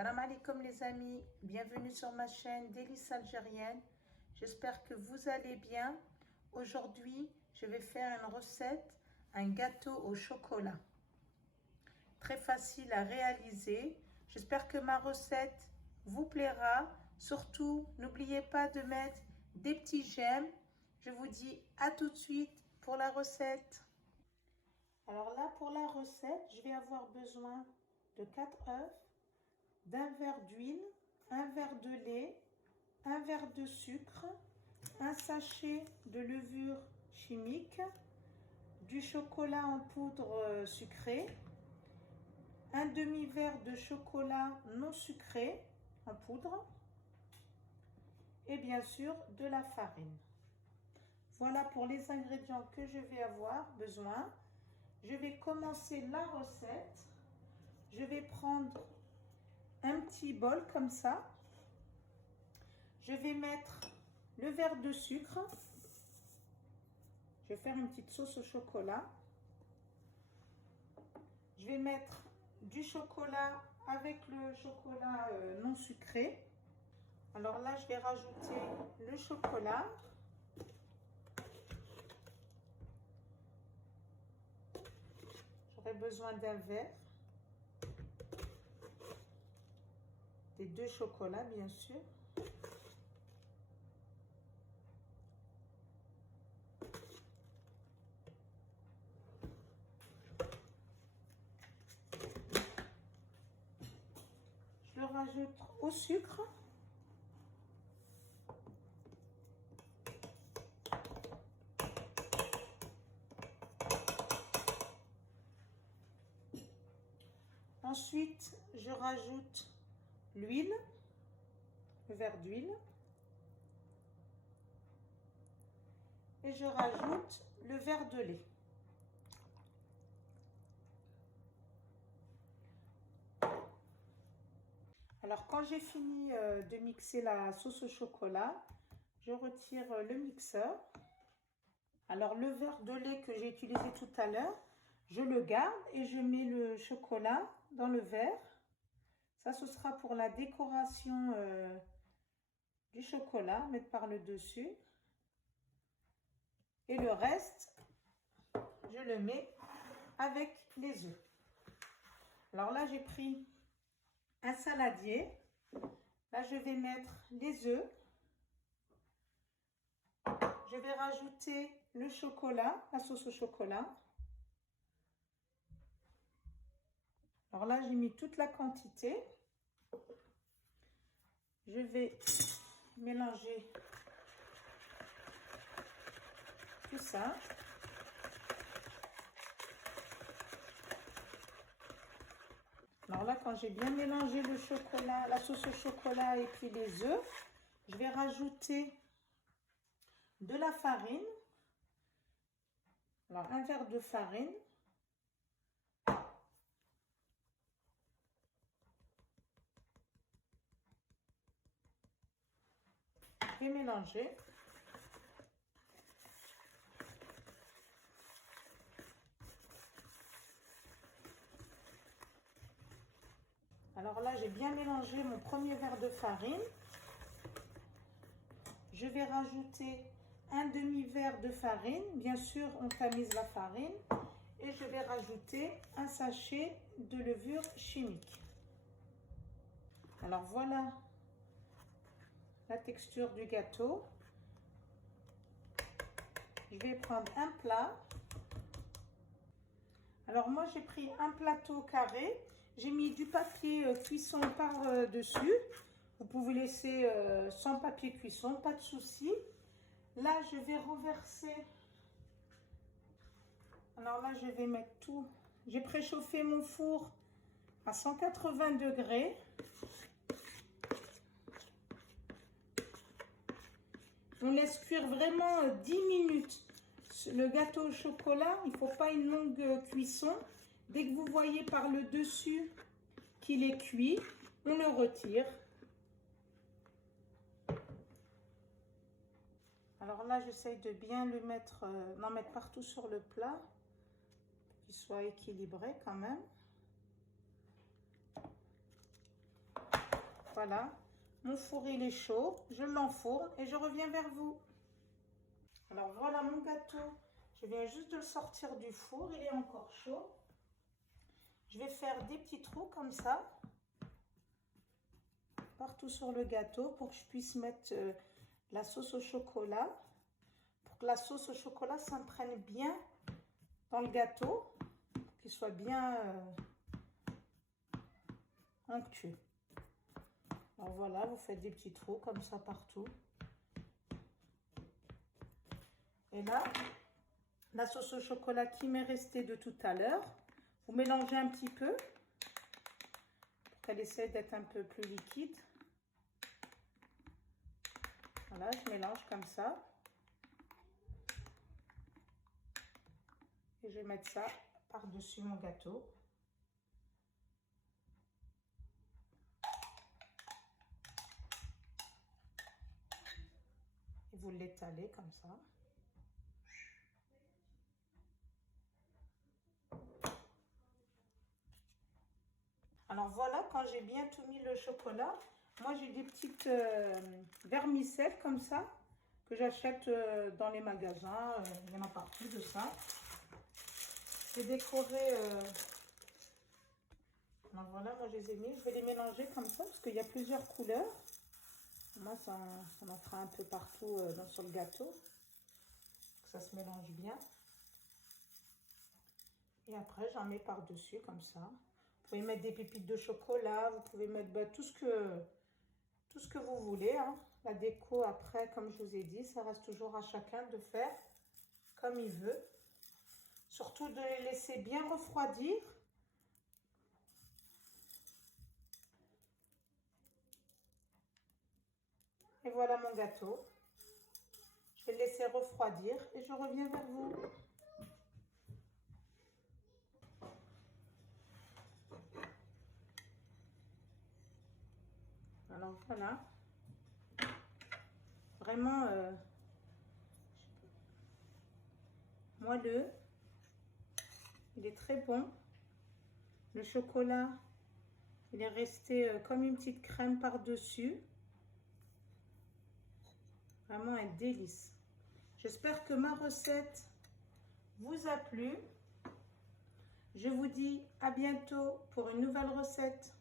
Salam alaikum les amis, bienvenue sur ma chaîne Délices Algériennes. J'espère que vous allez bien. Aujourd'hui, je vais faire une recette, un gâteau au chocolat. Très facile à réaliser. J'espère que ma recette vous plaira. Surtout, n'oubliez pas de mettre des petits j'aime. Je vous dis à tout de suite pour la recette. Alors là, pour la recette, je vais avoir besoin de 4 œufs, d'un verre d'huile, un verre de lait, un verre de sucre, un sachet de levure chimique, du chocolat en poudre sucrée, un demi-verre de chocolat non sucré en poudre et bien sûr de la farine. Voilà pour les ingrédients que je vais avoir besoin. Je vais commencer la recette. Je vais prendre un petit bol comme ça. Je vais mettre le verre de sucre. Je vais faire une petite sauce au chocolat. Je vais mettre du chocolat avec le chocolat non sucré. Alors là, je vais rajouter le chocolat. J'aurai besoin d'un verre. Des 2 chocolats, bien sûr. Je le rajoute au sucre. Ensuite, je rajoute l'huile, le verre d'huile. Et je rajoute le verre de lait. Alors, quand j'ai fini de mixer la sauce au chocolat, je retire le mixeur. Alors, le verre de lait que j'ai utilisé tout à l'heure, je le garde et je mets le chocolat dans le verre. Ça, ce sera pour la décoration du chocolat, mettre par le dessus. Et le reste, je le mets avec les œufs. Alors là, j'ai pris un saladier. Là, je vais mettre les œufs. Je vais rajouter le chocolat, la sauce au chocolat. Alors là, j'ai mis toute la quantité. Je vais mélanger tout ça. Alors là, quand j'ai bien mélangé le chocolat, la sauce au chocolat et puis les œufs, je vais rajouter de la farine. Alors, un verre de farine. Je vais mélanger. Alors là, j'ai bien mélangé mon premier verre de farine. Je vais rajouter un demi-verre de farine. Bien sûr, on tamise la farine. Et je vais rajouter un sachet de levure chimique. Alors voilà la texture du gâteau. Je vais prendre un plat. Alors moi, j'ai pris un plateau carré. J'ai mis du papier cuisson par-dessus. Vous pouvez laisser sans papier cuisson, pas de souci. Là, je vais reverser. Alors là, je vais mettre tout. J'ai préchauffé mon four à 180 degrés. On laisse cuire vraiment 10 minutes. Le gâteau au chocolat, il ne faut pas une longue cuisson. Dès que vous voyez par le dessus qu'il est cuit, on le retire. Alors là, j'essaye de bien le mettre, d'en mettre partout sur le plat, qu'il soit équilibré quand même. voilà, mon four il est chaud, je l'enfourne et je reviens vers vous. Alors voilà mon gâteau, je viens juste de le sortir du four, il est encore chaud. Je vais faire des petits trous comme ça, partout sur le gâteau pour que je puisse mettre la sauce au chocolat. Pour que la sauce au chocolat s'imprègne bien dans le gâteau, qu'il soit bien onctueux. Alors voilà, vous faites des petits trous comme ça partout. Et là, la sauce au chocolat qui m'est restée de tout à l'heure, vous mélangez un petit peu pour qu'elle essaie d'être un peu plus liquide. Voilà, je mélange comme ça. Et je vais mettre ça par-dessus mon gâteau. Et vous l'étalez comme ça. Alors voilà, quand j'ai bien tout mis le chocolat, moi j'ai des petites vermicelles comme ça que j'achète dans les magasins. Il y en a partout de ça. J'ai décoré. Alors voilà, moi je les ai mis. Je vais les mélanger comme ça parce qu'il y a plusieurs couleurs. Moi ça m'en fera un peu partout sur le gâteau. Que ça se mélange bien. Et après j'en mets par-dessus comme ça. Vous pouvez mettre des pépites de chocolat, vous pouvez mettre tout ce que vous voulez. Hein. La déco, après, comme je vous ai dit, ça reste toujours à chacun de faire comme il veut. Surtout de les laisser bien refroidir. Et voilà mon gâteau. Je vais le laisser refroidir et je reviens vers vous. Alors voilà, vraiment moelleux, il est très bon. Le chocolat, il est resté comme une petite crème par-dessus. Vraiment un délice. J'espère que ma recette vous a plu. Je vous dis à bientôt pour une nouvelle recette.